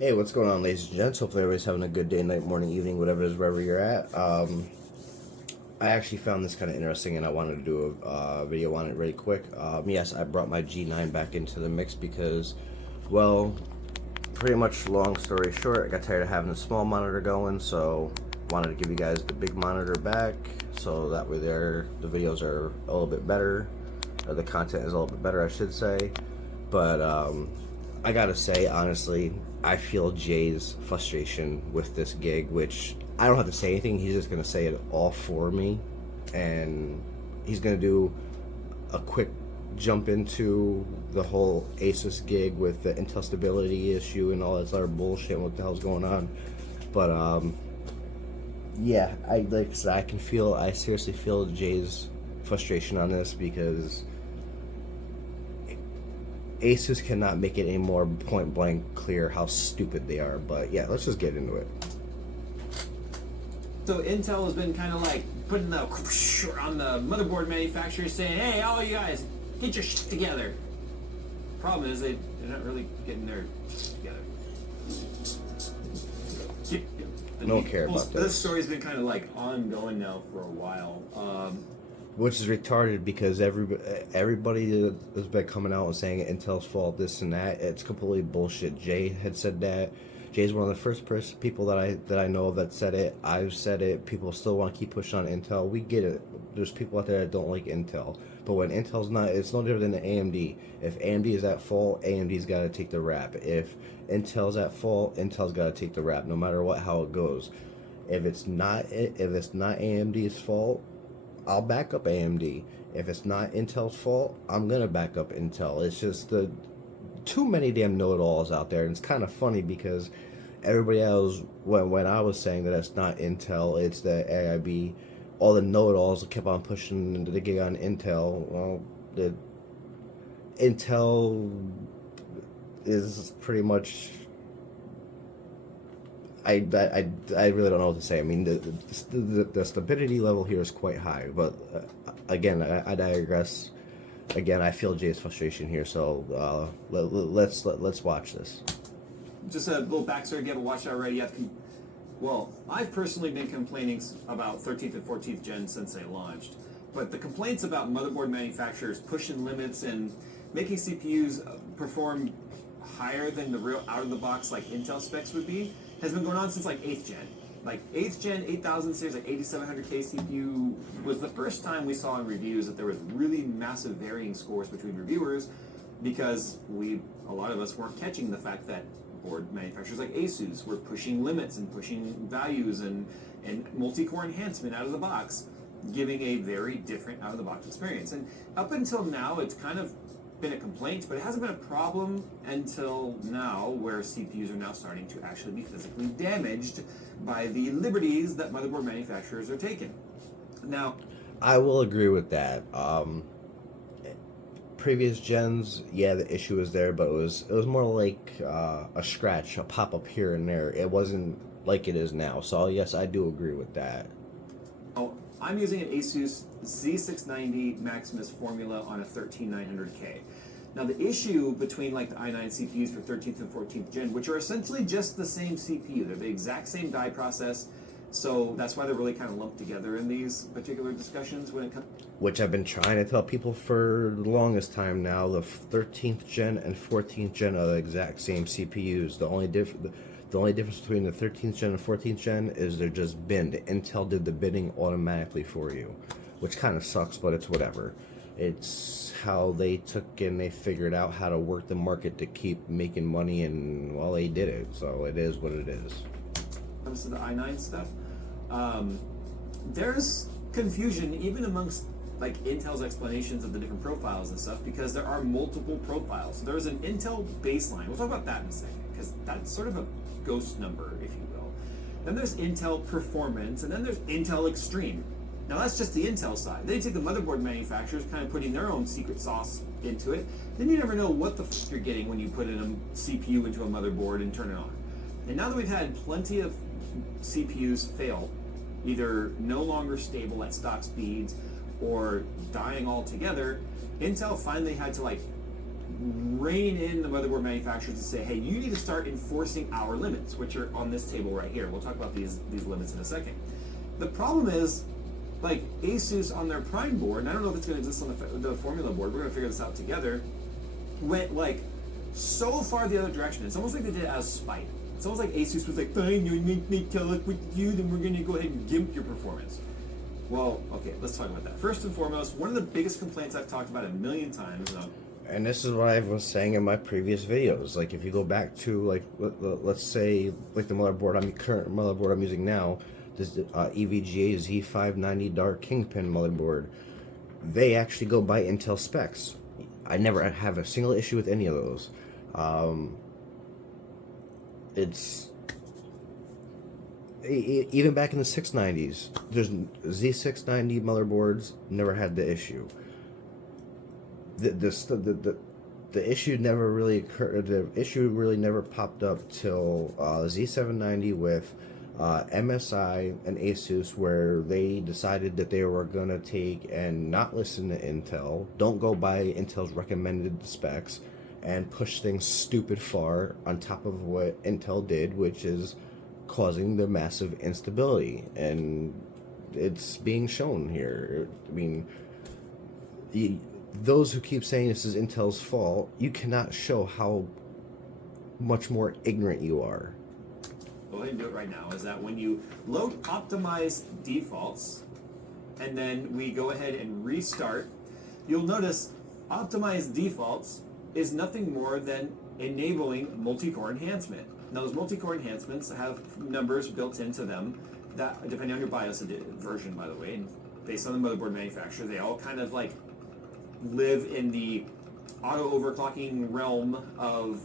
Hey, what's going on, ladies and gents? Hopefully everybody's having a good day, night, morning, evening, whatever it is, wherever you're at. I actually found this kind of interesting, and I wanted to do a video on it really quick. Yes, I brought my G9 back into the mix because, well, pretty much long story short, I got tired of having a small monitor going, so wanted to give you guys the big monitor back, so that way the videos are a little bit better, or the content is a little bit better, I should say. But I gotta say, honestly, I feel Jay's frustration with this gig, which I don't have to say anything. He's just gonna say it all for me, and he's gonna do a quick jump into the whole ASUS gig with the Intel stability issue and all that other bullshit. What the hell's going on? But yeah, I seriously feel Jay's frustration on this because ASUS cannot make it any more point blank clear how stupid they are. But yeah, let's just get into it. So Intel has been kind of like putting the on the motherboard manufacturers saying, hey, all you guys, get your shit together. Problem is they're not really getting their shit together. Don't care about this story's been kind of like ongoing now for a while. Which is retarded because everybody has been coming out and saying Intel's fault, this and that. It's completely bullshit. Jay had said that. Jay's one of the first people that I know of that said it. I've said it. People still want to keep pushing on Intel. We get it. There's people out there that don't like Intel. But when Intel's not, it's no different than AMD. If AMD is at fault, AMD's got to take the rap. If Intel's at fault, Intel's got to take the rap, no matter how it goes. If it's not AMD's fault, I'll back up AMD. If it's not Intel's fault, I'm gonna back up Intel. It's just the too many damn know-it-alls out there, and it's kind of funny because everybody else, when I was saying that it's not Intel, it's the AIB, all the know-it-alls kept on pushing the gig on Intel. Well, the Intel is pretty much. I really don't know what to say. I mean, the stupidity level here is quite high, but again, I digress. Again, I feel Jay's frustration here, so let's watch this. Just a little backstory, if you haven't watched it already, well, I've personally been complaining about 13th and 14th gen since they launched, but the complaints about motherboard manufacturers pushing limits and making CPUs perform higher than the real out-of-the-box like Intel specs would be has been going on since like 8th gen. Like 8th gen 8000 series, like 8700K CPU was the first time we saw in reviews that there was really massive varying scores between reviewers because a lot of us weren't catching the fact that board manufacturers like ASUS were pushing limits and pushing values and multi-core enhancement out of the box, giving a very different out-of-the-box experience. And up until now, it's kind of been a complaint, but it hasn't been a problem until now, where CPUs are now starting to actually be physically damaged by the liberties that motherboard manufacturers are taking. Now, I will agree with that. Previous gens, yeah, the issue was there, but it was more like a scratch, a pop up here and there. It wasn't like it is now. So yes, I do agree with that. I'm using an ASUS Z690 Maximus formula on a 13900K. Now the issue between like the i9 CPUs for 13th and 14th gen, which are essentially just the same CPU, they're the exact same die process, so that's why they're really kind of lumped together in these particular discussions when it comes. Which I've been trying to tell people for the longest time now. The 13th gen and 14th gen are the exact same CPUs. The only difference between the 13th gen and 14th gen is they're just binned. Intel did the bidding automatically for you, which kind of sucks, but it's whatever. It's how they took and they figured out how to work the market to keep making money, and well, they did it. So it is what it is. Comes to the i9 stuff, there's confusion even amongst like Intel's explanations of the different profiles and stuff because there are multiple profiles. So there's an Intel baseline. We'll talk about that in a second because that's sort of a ghost number, if you will. Then there's Intel Performance, and then there's Intel Extreme. Now that's just the Intel side. Then you take the motherboard manufacturers kind of putting their own secret sauce into it. Then you never know what the f you're getting when you put in a CPU into a motherboard and turn it on. And now that we've had plenty of CPUs fail, either no longer stable at stock speeds or dying altogether, Intel finally had to like rein in the motherboard manufacturers to say, hey, you need to start enforcing our limits, which are on this table right here. We'll talk about these limits in a second. The problem is, like ASUS on their Prime board, and I don't know if it's going to exist on the Formula board, we're going to figure this out together, went like so far the other direction. It's almost like they did it out of spite. It's almost like ASUS was like, fine, you make tell us what to do, then we're going to go ahead and gimp your performance. Well, okay, let's talk about that. First and foremost, one of the biggest complaints I've talked about a million times, and this is what I was saying in my previous videos. Like, if you go back to, like, let's say, like the current motherboard I'm using now, this EVGA Z590 Dark Kingpin motherboard, they actually go by Intel specs. I never have a single issue with any of those. Even back in the 690s, there's Z690 motherboards never had the issue. The issue never really occurred. The issue really never popped up till Z790 with MSI and ASUS, where they decided that they were gonna take and not listen to Intel, don't go by Intel's recommended specs, and push things stupid far on top of what Intel did, which is causing the massive instability, and it's being shown here. I mean, those who keep saying this is Intel's fault, you cannot show how much more ignorant you are. go ahead and do it right now, is that when you load optimize defaults, and then we go ahead and restart, you'll notice optimize defaults is nothing more than enabling multi-core enhancement. Now, those multi-core enhancements have numbers built into them that, depending on your BIOS version, by the way, and based on the motherboard manufacturer, they all kind of like live in the auto overclocking realm of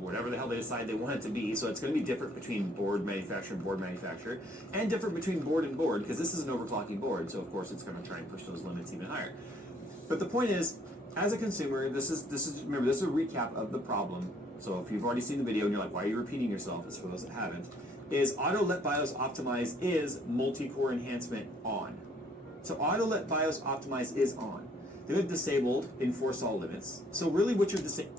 whatever the hell they decide they want it to be. So it's going to be different between board manufacturer, and different between board and board, because this is an overclocking board. So of course it's going to try and push those limits even higher. But the point is, as a consumer, this is remember, this is a recap of the problem. So if you've already seen the video and you're like, why are you repeating yourself? It's for those that haven't. Is auto let BIOS optimize is multi-core enhancement on. So auto let BIOS optimize is on. They have disabled enforce all limits. So really what you're disabling.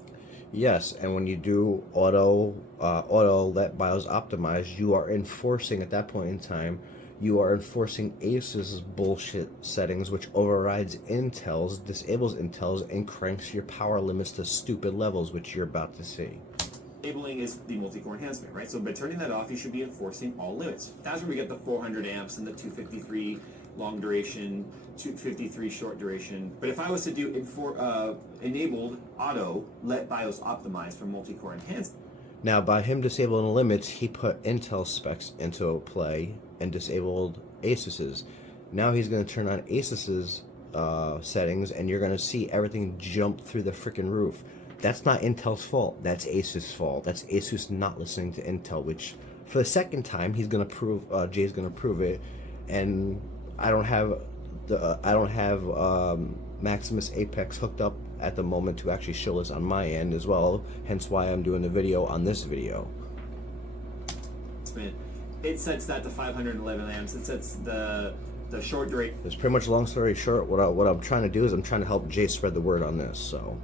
Yes, and when you do auto let BIOS optimize, you are enforcing, at that point in time, you are enforcing ASUS's bullshit settings, which overrides Intel's, disables Intel's, and cranks your power limits to stupid levels, which you're about to see. Enabling is the multi-core enhancement, right? So by turning that off, you should be enforcing all limits. That's where we get the 400 amps and the 253 long duration, 253 short duration. But if I was to do enabled auto let BIOS optimize for multi-core enhancement. Now, by him disabling the limits, he put Intel specs into play and disabled ASUS's. Now he's going to turn on ASUS's settings, and you're going to see everything jump through the freaking roof. That's not Intel's fault. That's ASUS's fault. That's ASUS not listening to Intel, which for the second time he's going to prove. Jay's going to prove it, and I don't have Maximus Apex hooked up at the moment to actually show this on my end as well, hence why I'm doing the video on this video. It sets that to 511 amps. It sets the short duration. It's pretty much, long story short, what I'm trying to do is I'm trying to help Jay spread the word on this. So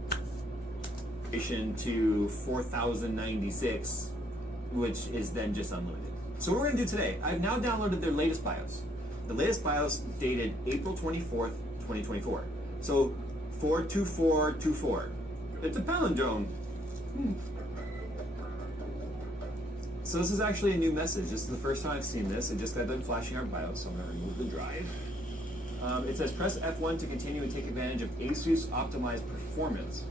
to 4096, which is then just unlimited. So what we're going to do today, I've now downloaded their latest BIOS. The latest BIOS dated April 24th, 2024. So 42424. It's a palindrome. So this is actually a new message. This is the first time I've seen this. It just got done flashing our BIOS, so I'm going to remove the drive. It says press F1 to continue and take advantage of ASUS optimized performance.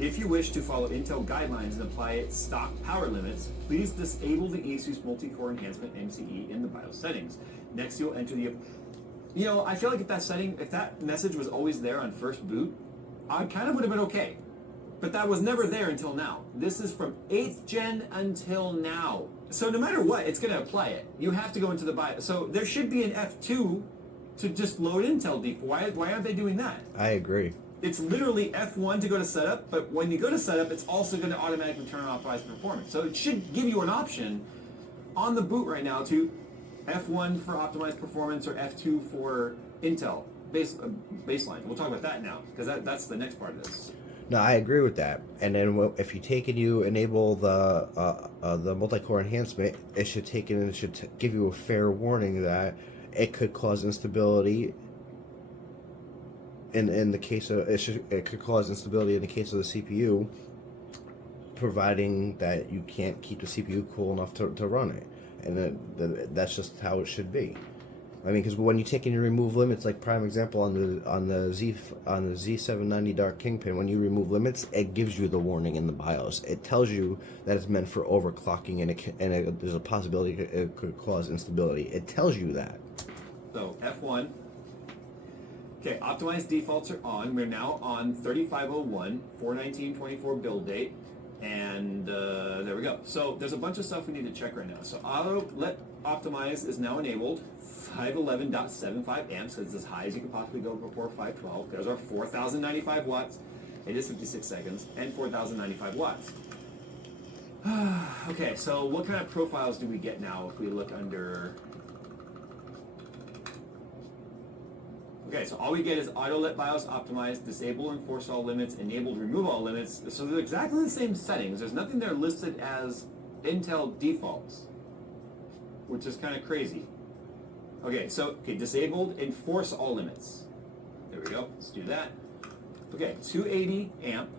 If you wish to follow Intel guidelines and apply its stock power limits, please disable the ASUS multi-core enhancement MCE in the BIOS settings. Next, you'll enter the... You know, I feel like if that message was always there on first boot, I kind of would have been okay. But that was never there until now. This is from 8th gen until now. So no matter what, it's going to apply it. You have to go into the BIOS. So there should be an F2 to just load Intel default. Why aren't they doing that? I agree. It's literally F1 to go to setup, but when you go to setup, it's also going to automatically turn on optimized performance. So it should give you an option on the boot right now to F1 for optimized performance or F2 for Intel baseline. We'll talk about that now, because that's the next part of this. No, I agree with that. And then if you take and you enable the multi-core enhancement, it should take and it should give you a fair warning that it could cause instability. In the case of it could cause instability in the case of the CPU, providing that you can't keep the CPU cool enough to run it, and that's just how it should be. I mean, because when you take and you remove limits, like prime example on the Z790 Dark Kingpin, when you remove limits, it gives you the warning in the BIOS. It tells you that it's meant for overclocking, and there's a possibility it could cause instability. It tells you that. So F1. Okay, optimized defaults are on. We're now on 3501, 4/19/24 build date, and there we go. So there's a bunch of stuff we need to check right now. So auto let optimize is now enabled. 511.75 amps, so it's as high as you can possibly go before 512. There's our 4,095 watts. It is 56 seconds, and 4,095 watts. Okay, so what kind of profiles do we get now if we look under... Okay, so all we get is auto let BIOS optimized, disable and enforce all limits, enabled remove all limits. So they're exactly the same settings. There's nothing there listed as Intel defaults, which is kind of crazy. Okay, so disabled, enforce all limits. There we go, let's do that. Okay, 280 amp,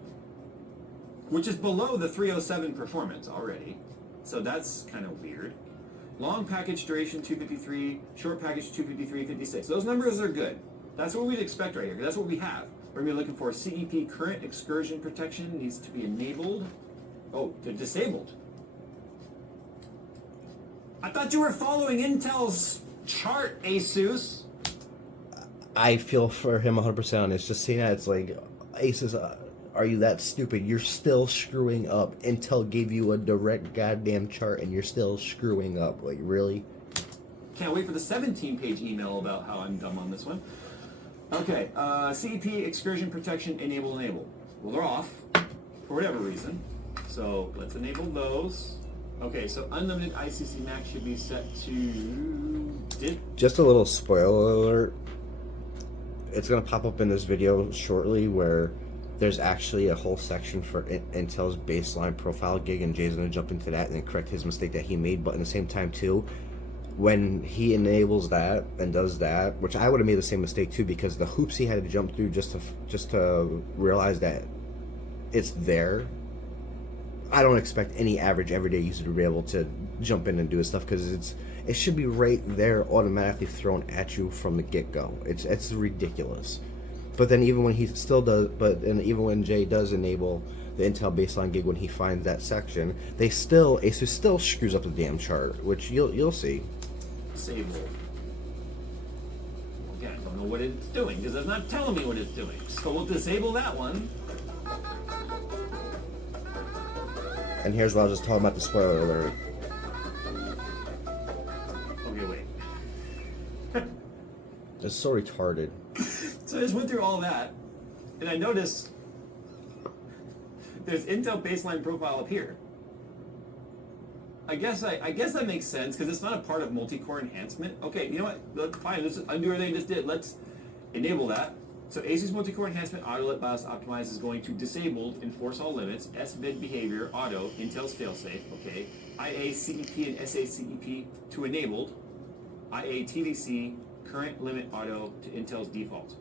which is below the 307 performance already. So that's kind of weird. Long package duration 253, short package 253.56. Those numbers are good. That's what we'd expect right here, because that's what we have. We're going to be looking for CEP current excursion protection needs to be enabled. Oh, they're disabled. I thought you were following Intel's chart, ASUS. I feel for him 100% on this. Just seeing that, it's like, ASUS, are you that stupid? You're still screwing up. Intel gave you a direct goddamn chart, and you're still screwing up. Like, really? Can't wait for the 17-page email about how I'm dumb on this one. Okay, CEP excursion protection enable. Well, they're off for whatever reason. So let's enable those. Okay, so unlimited ICC max should be set to... Just a little spoiler alert. It's going to pop up in this video shortly where there's actually a whole section for Intel's baseline profile gig, and Jay's going to jump into that and then correct his mistake that he made. But at the same time, too, when he enables that and does that, which I would have made the same mistake, too, because the hoops he had to jump through just to realize that it's there. I don't expect any average everyday user to be able to jump in and do his stuff, because it should be right there automatically thrown at you from the get-go. It's ridiculous. But then even when he still does, even when Jay does enable the Intel baseline gig, when he finds that section, ASUS still screws up the damn chart, which you'll see. Disable. Again, I don't know what it's doing because it's not telling me what it's doing. So we'll disable that one. And here's what I was just talking about, the spoiler alert. Okay, wait. It's so retarded. So I just went through all that, and I noticed there's Intel baseline profile up here. I guess that makes sense because it's not a part of multi-core enhancement. Okay, you know what? Fine, let's undo everything I just did. Let's enable that. So ASUS multi-core enhancement auto let BIOS optimize is going to disabled, enforce all limits, SBID behavior, auto, Intel's failsafe, okay. IA CEP and SA CEP to enabled, IA TDC, current limit auto to Intel's default.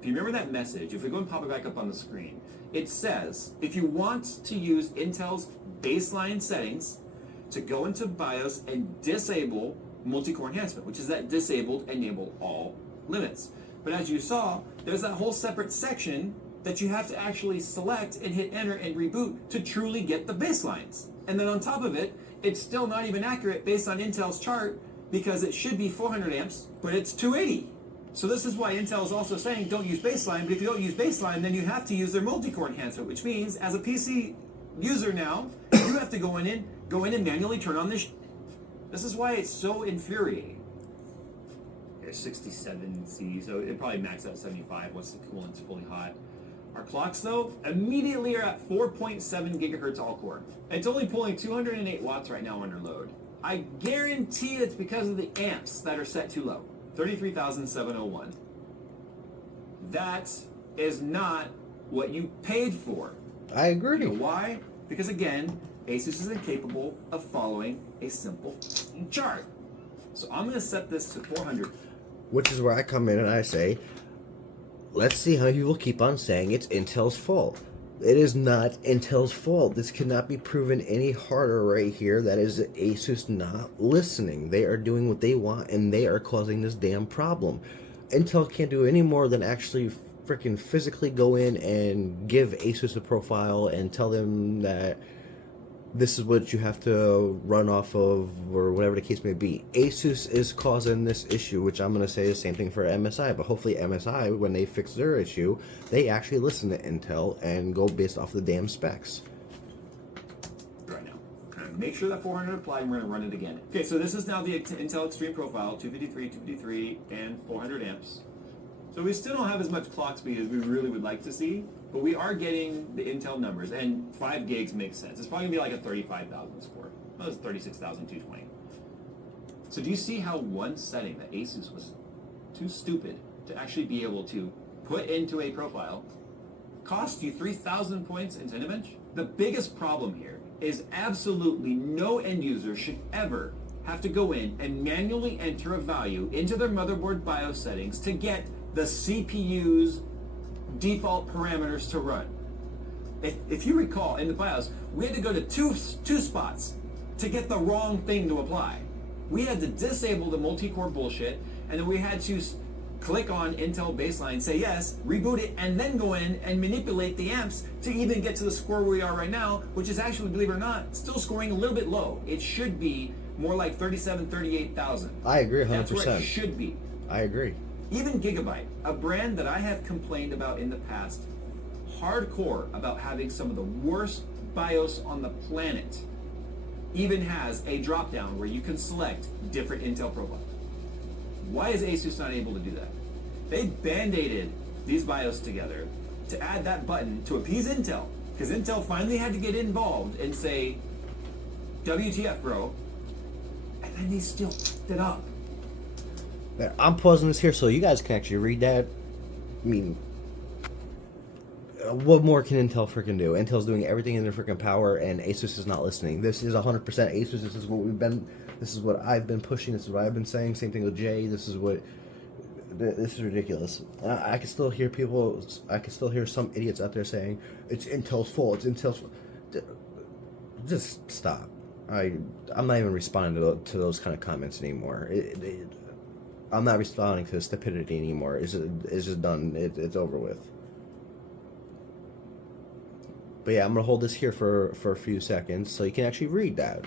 If you remember that message, if we go and pop it back up on the screen, it says if you want to use Intel's baseline settings to go into BIOS and disable multi-core enhancement, which is that disabled, enable all limits. But as you saw, there's that whole separate section that you have to actually select and hit enter and reboot to truly get the baselines. And then on top of it, it's still not even accurate based on Intel's chart because it should be 400 amps, but it's 280. So this is why Intel is also saying don't use baseline, but if you don't use baseline, then you have to use their multi-core enhancement, which means as a PC user now, you have to go in and manually turn on this. This is why it's so infuriating. 67C, so it probably maxed out 75 once the coolant's fully hot. Our clocks, though, immediately are at 4.7 gigahertz all-core. It's only pulling 208 watts right now under load. I guarantee it's because of the amps that are set too low. 33,701. That is not what you paid for. I agree. You know why? Because again, ASUS is incapable of following a simple chart. So I'm going to set this to 400. Which is where I come in and I say, let's see how you will keep on saying it's Intel's fault. It is not Intel's fault. This cannot be proven any harder right here. That is ASUS not listening. They are doing what they want and they are causing this damn problem. Intel can't do any more than actually freaking physically go in and give ASUS a profile and tell them that this is what you have to run off of, or whatever the case may be. ASUS is causing this issue, which I'm going to say the same thing for MSI, but hopefully MSI, when they fix their issue, they actually listen to Intel and go based off the damn specs. Right now. Make sure that 400 applied, and we're going to run it again. Okay, so this is now the Intel Extreme Profile, 253, 253, and 400 amps. So we still don't have as much clock speed as we really would like to see, but we are getting the Intel numbers, and 5 gigs makes sense. It's probably going to be like a 35,000 score. That was 36,220. So do you see how one setting that ASUS was too stupid to actually be able to put into a profile cost you 3,000 points in Cinebench? The biggest problem here is absolutely no end user should ever have to go in and manually enter a value into their motherboard BIOS settings to get the CPU's default parameters to run. If you recall, in the BIOS, we had to go to two spots to get the wrong thing to apply. We had to disable the multi-core bullshit, and then we had to click on Intel baseline, say yes, reboot it, and then go in and manipulate the amps to even get to the score where we are right now, which is actually, believe it or not, still scoring a little bit low. It should be more like 37, 38,000. I agree 100%. That's where it should be. I agree. Even Gigabyte, a brand that I have complained about in the past, hardcore about having some of the worst BIOS on the planet, even has a drop-down where you can select different Intel profiles. Why is ASUS not able to do that? They band-aided these BIOS together to add that button to appease Intel, because Intel finally had to get involved and say, WTF, bro, and then they still fucked it up. I'm pausing this here so you guys can actually read that. I mean, what more can Intel freaking do? Intel's doing everything in their freaking power, and ASUS is not listening. This is 100% ASUS. This is what I've been pushing. This is what I've been saying. Same thing with Jay. This is ridiculous. I can still hear people. I can still hear some idiots out there saying it's Intel's fault. It's Intel's fault. Just stop. I'm not even responding to those kind of comments anymore. I'm not responding to stupidity anymore. It's just done. It's over with. But yeah, I'm gonna hold this here for a few seconds so you can actually read that.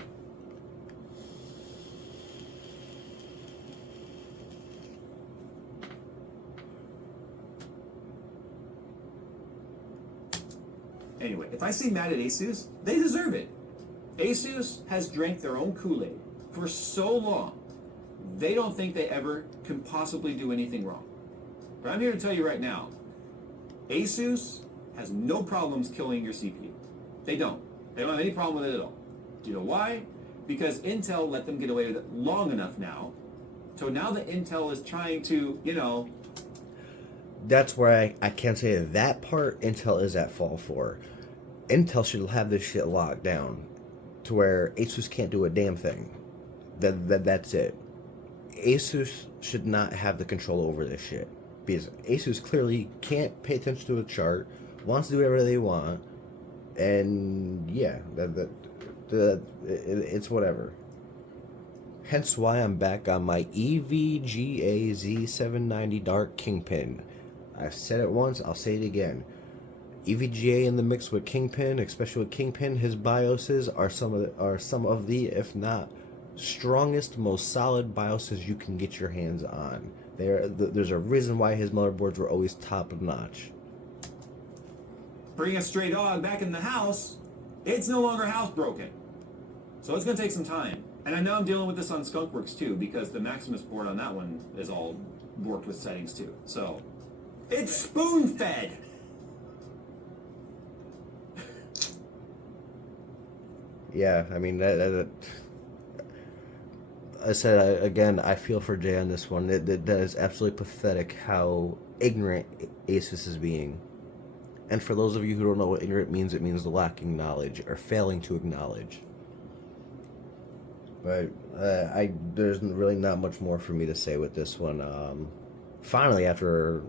Anyway, if I see mad at ASUS, they deserve it. ASUS has drank their own Kool-Aid for so long. They don't think they ever can possibly do anything wrong. But I'm here to tell you right now, ASUS has no problems killing your CPU. They don't. They don't have any problem with it at all. Do you know why? Because Intel let them get away with it long enough now. So now that Intel is trying to, That's where I can't say that part Intel is at fault for. Intel should have this shit locked down to where ASUS can't do a damn thing. That's it. ASUS should not have the control over this shit, because ASUS clearly can't pay attention to a chart, wants to do whatever they want, and yeah, it's whatever. Hence why I'm back on my EVGA Z790 Dark Kingpin. I've said it once, I'll say it again. EVGA in the mix with Kingpin, especially with Kingpin, his BIOSes are some of the, if not strongest, most solid BIOSes you can get your hands on. There's a reason why his motherboards were always top notch. bring a stray dog back in the house, it's no longer housebroken. So it's going to take some time. And I know I'm dealing with this on Skunkworks too, because the Maximus board on that one is all worked with settings too. So it's spoon-fed. Yeah, I mean, I said, again, I feel for Jay on this one. That is absolutely pathetic how ignorant ASUS is being. And for those of you who don't know what ignorant means, it means lacking knowledge or failing to acknowledge. But there's really not much more for me to say with this one. Finally, after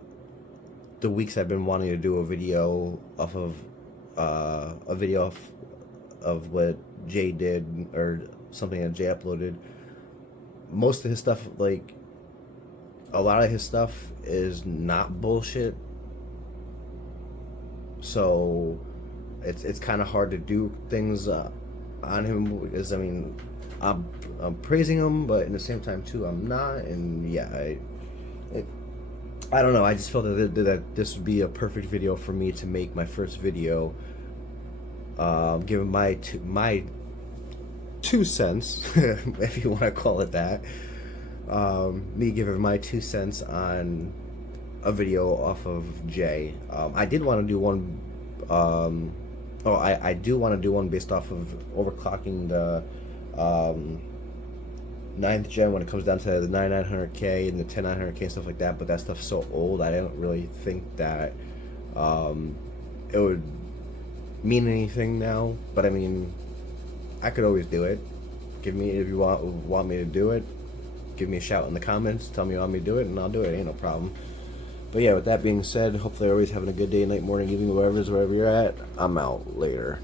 the weeks I've been wanting to do a video off of of what Jay did, or something that Jay uploaded. Most of his stuff, like a lot of his stuff, is not bullshit. So it's kind of hard to do things on him, because I mean, I'm praising him, but at the same time too I'm not. And yeah, I don't know. I just felt that this would be a perfect video for me to make my first video, giving my 2 cents, if you want to call it that. Me giving my 2 cents on a video off of Jay. I did want to do one. I do want to do one based off of overclocking the 9th gen when it comes down to the 9900K and the 10900K and stuff like that. But that stuff's so old, I don't really think that it would mean anything now. But I mean, I could always do it. Give me, if you want me to do it, give me a shout in the comments. Tell me you want me to do it, and I'll do it. Ain't no problem. But yeah, with that being said, hopefully everybody's having a good day, night, morning, evening, wherever you're at. I'm out. Later.